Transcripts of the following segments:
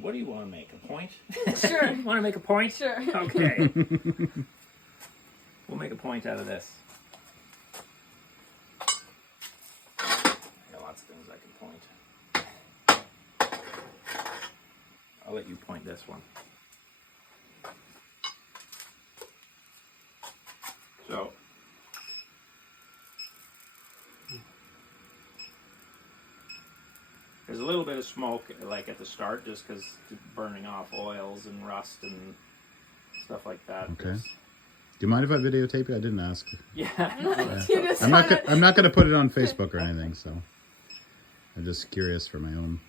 what do you want to make? A point? Sure. Want to make a point? Sure. Okay. We'll make a point out of this. I got lots of things I can point. I'll let you point this one. So, there's a little bit of smoke, like at the start, just because burning off oils and rust and stuff like that. Okay. Do you mind if I videotape you? I didn't ask. Yeah. You just I'm not. wanna- I'm not going to put it on Facebook or anything. So I'm just curious for my own.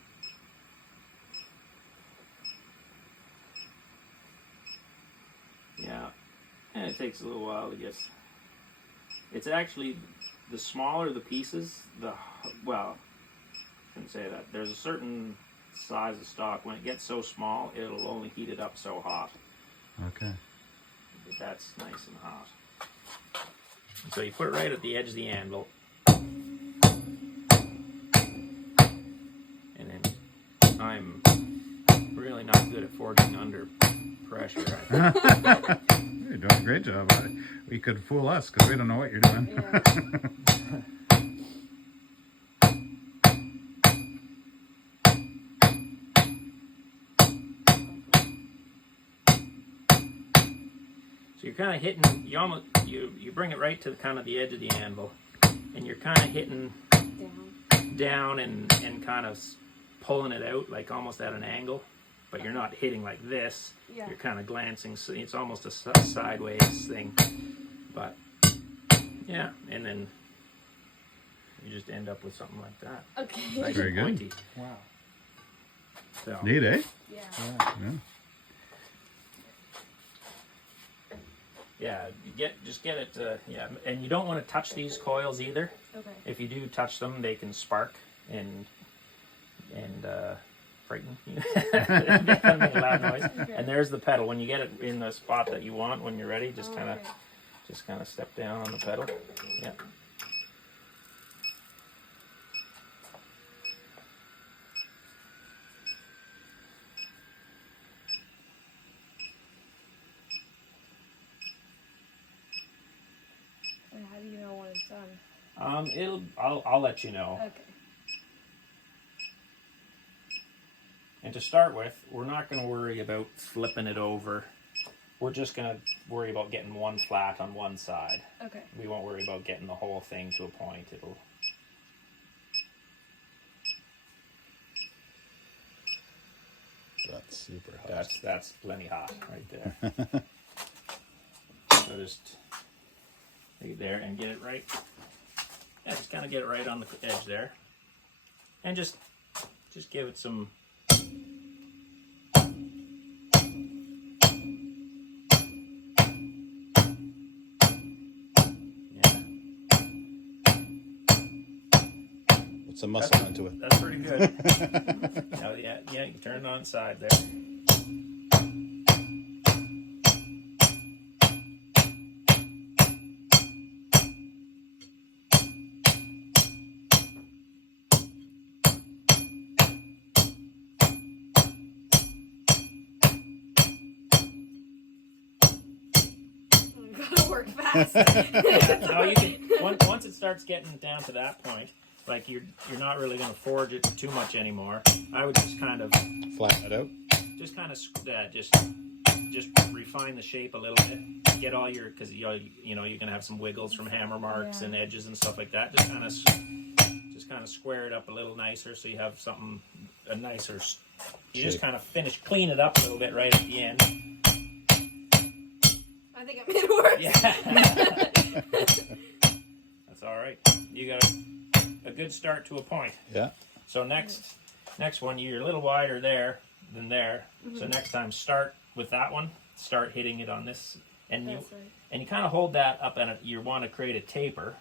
Yeah. And it takes a little while to get. It's actually, the smaller the pieces, well, I shouldn't say that. There's a certain size of stock. When it gets so small, it'll only heat it up so hot. Okay. But that's nice and hot. So you put it right at the edge of the anvil. And then I'm really not good at forging under pressure. You're doing a great job. You could fool us because we don't know what you're doing. Yeah. So you're kind of hitting, you bring it right to kind of the edge of the anvil, and you're kind of hitting down and kind of pulling it out like almost at an angle, but you're not hitting like this. Yeah. You're kind of glancing, so it's almost a sideways thing. But yeah, and then you just end up with something like that. Okay. Nice Very and good. pointy. Wow. So Neat, eh? Yeah. Yeah. yeah, just get it. Yeah, and you don't want to touch these coils either. Okay. If you do touch them, they can spark and frighten you. They kind of make a loud noise. Okay. And there's the pedal. When you get it in the spot that you want, when you're ready, just kind of Okay. step down on the pedal. Yeah. And how do you know when it's done? I'll let you know. Okay. And to start with, we're not going to worry about flipping it over. We're just going to worry about getting one flat on one side. Okay. We won't worry about getting the whole thing to a point. It'll. That's super hot. That's plenty hot right there. So just leave it there and get it right. Yeah, just kind of get it right on the edge there, and just give it some. Yeah, Put some muscle into it. that's pretty good. Oh, yeah, you can turn it on side there. Gotta work fast. No, you can once it starts getting down to that point, like you're not really going to forge it too much anymore. I would just kind of Flatten it out. just refine the shape a little bit. Get all your, because you're gonna have some wiggles from hammer marks Yeah. and edges and stuff like that. Just kind of square it up a little nicer, so you have something a nicer. You just Shape. kind of clean it up a little bit right at the end. I think I made it work. Yeah. That's all right. You got a good start to a point. Yeah. So next one, you're a little wider there than there. So next time, start with that one. Start hitting it on this, and That's right. you kind of hold that up, and you want to create a taper.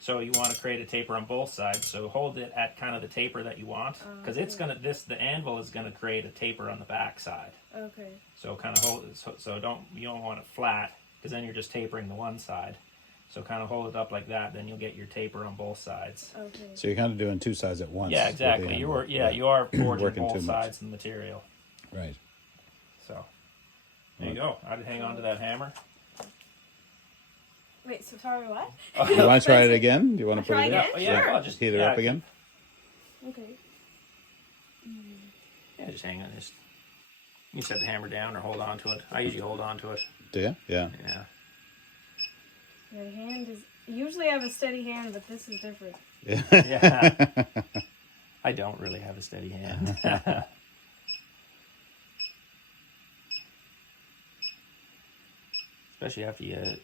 So you want to create a taper on both sides. So hold it at kind of the taper that you want, because the anvil is gonna create a taper on the back side. Okay. So kind of hold it. So you don't want it flat, because then you're just tapering the one side. So kind of hold it up like that, then you'll get your taper on both sides. Okay. So you're kind of doing two sides at once. Yeah, with the exactly. anvil. You are forging Working both too much. sides of the material. Right. So there you go. I'd hang on to that hammer. Wait, so sorry, what? You want to try it again? Do you want to put Try it in? again? Yeah, Sure. I'll just Heat it up again? Okay. Yeah, just hang on. Just you can set the hammer down or hold on to it. I usually hold on to it. Do you? Yeah. Yeah. Your hand is... Usually I have a steady hand, but this is different. Yeah. I don't really have a steady hand. Especially after you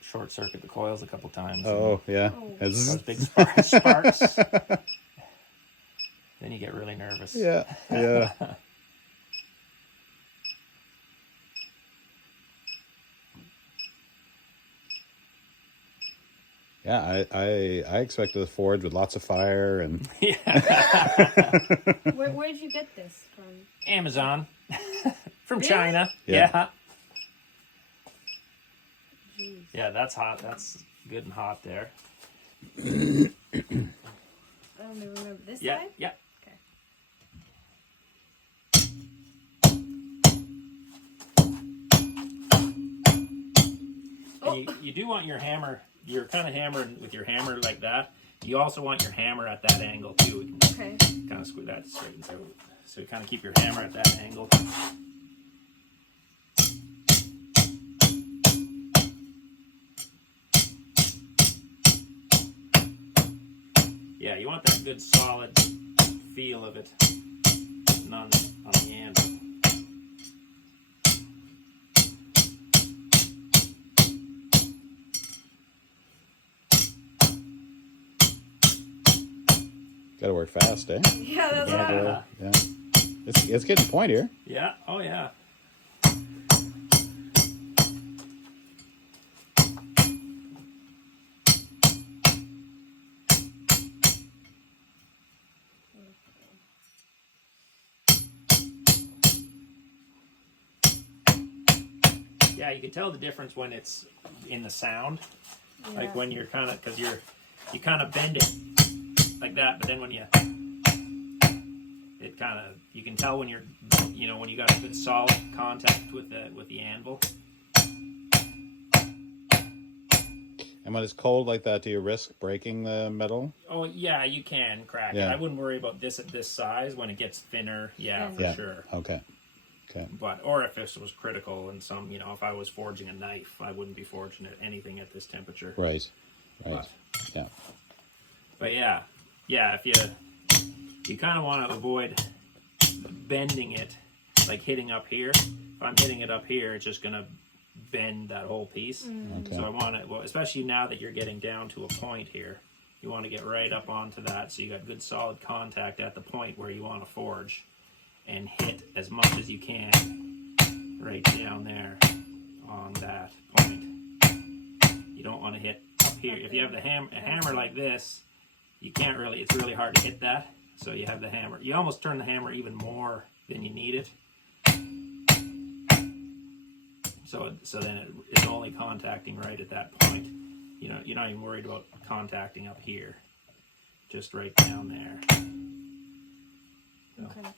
short circuit the coils a couple times. Oh, yeah. Oh. Those big sparks. Then you get really nervous. Yeah. Yeah. Yeah, I expected a forge with lots of fire and Where'd you get this from? Amazon. From Really? China. Yeah. Yeah. Jeez. Yeah, that's hot. That's good and hot there. I don't even remember this Yeah, side? yeah. Okay. And you do want your hammer, you're kind of hammering with your hammer like that. You also want your hammer at that angle too. We can Okay. kind of squeeze that straight and through. So you kind of keep your hammer at that angle. Yeah, you want that good solid feel of it on the anvil. got to work fast, eh? Yeah, that's what I... Yeah. Yeah. It's getting pointier. Yeah, oh yeah. Yeah, you can tell the difference when it's in the sound. Yeah. Like when you're kind of, because you kind of bend it like that, but then when it kind of, you can tell when when you got a good solid contact with the anvil. And when it's cold like that, do you risk breaking the metal? Oh yeah, you can crack it. Yeah. I wouldn't worry about this at this size. When it gets thinner, yeah, for Yeah. sure. Okay. Okay. But or if this was critical and some, if I was forging a knife, I wouldn't be forging anything at this temperature. Right. Right. But, Yeah. but yeah, if you kind of want to avoid bending it, like hitting up here. If I'm hitting it up here, it's just gonna bend that whole piece. Okay. So I want it, well, especially now that you're getting down to a point here, you want to get right up onto that so you got good solid contact at the point where you want to forge, and hit as much as you can right down there on that point. You don't want to hit up here. If you have a hammer like this, you can't really, it's really hard to hit that. So you have the hammer. You almost turn the hammer even more than you need it. So then it's only contacting right at that point. You're not even worried about contacting up here. Just right down there. So Okay.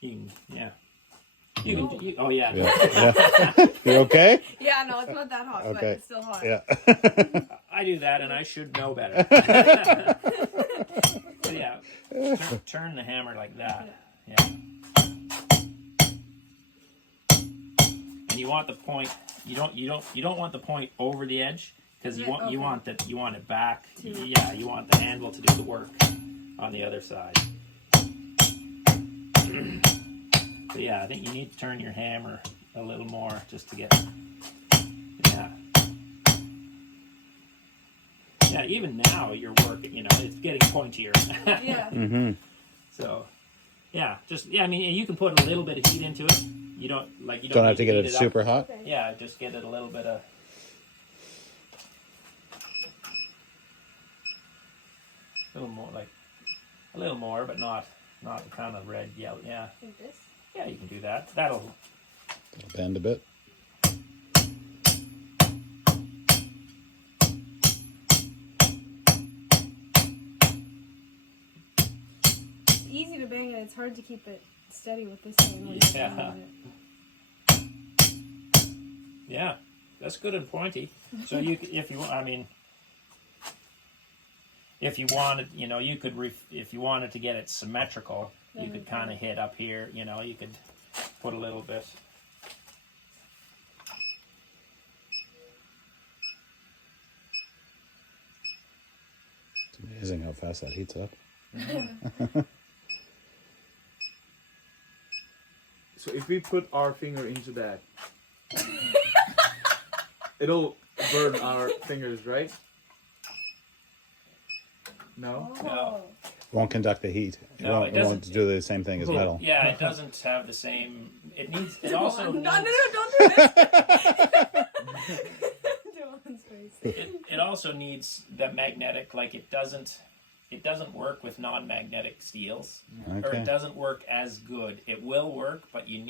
you can, yeah. Oh yeah. Yeah. Yeah. You okay? Yeah, no, it's not that hot, but Okay. it's still hot. Yeah. I do that, and I should know better. But yeah, turn the hammer like that. Yeah. And you want the point. You don't want the point over the edge, because you Okay. want it back. To- Yeah, you want the handle to do the work on the other side. But yeah, I think you need to turn your hammer a little more just to get. Yeah. Yeah, even now you're working, it's getting pointier. Yeah. Mm-hmm. So, yeah, I mean, you can put a little bit of heat into it. You don't Don't have to get heat it up. super hot. Okay. Yeah, just get it a little bit of. A little more, but not the kind of red, yellow. Yeah, Like this? yeah, you can do that. That'll. Bend a bit. easy to bang it. It's hard to keep it steady with this hand. When Yeah. you're banging Yeah, that's good and pointy. So you, if you, I mean, if you wanted, you know, you could, if you wanted to get it symmetrical, you could kind of hit up here. You know, you could put a little bit. It's amazing how fast that heats up. So if we put our finger into that, it'll burn our fingers, right? No? it. No. Won't conduct the heat. No, it doesn't. won't do the same thing as metal. Yeah, it doesn't have the same. It needs. It also. No, needs, don't do this. Dylan's face. it also needs the magnetic. Like it doesn't work with non-magnetic steels, or Okay. it doesn't work as good. It will work, but you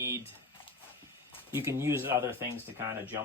can use other things to kind of jump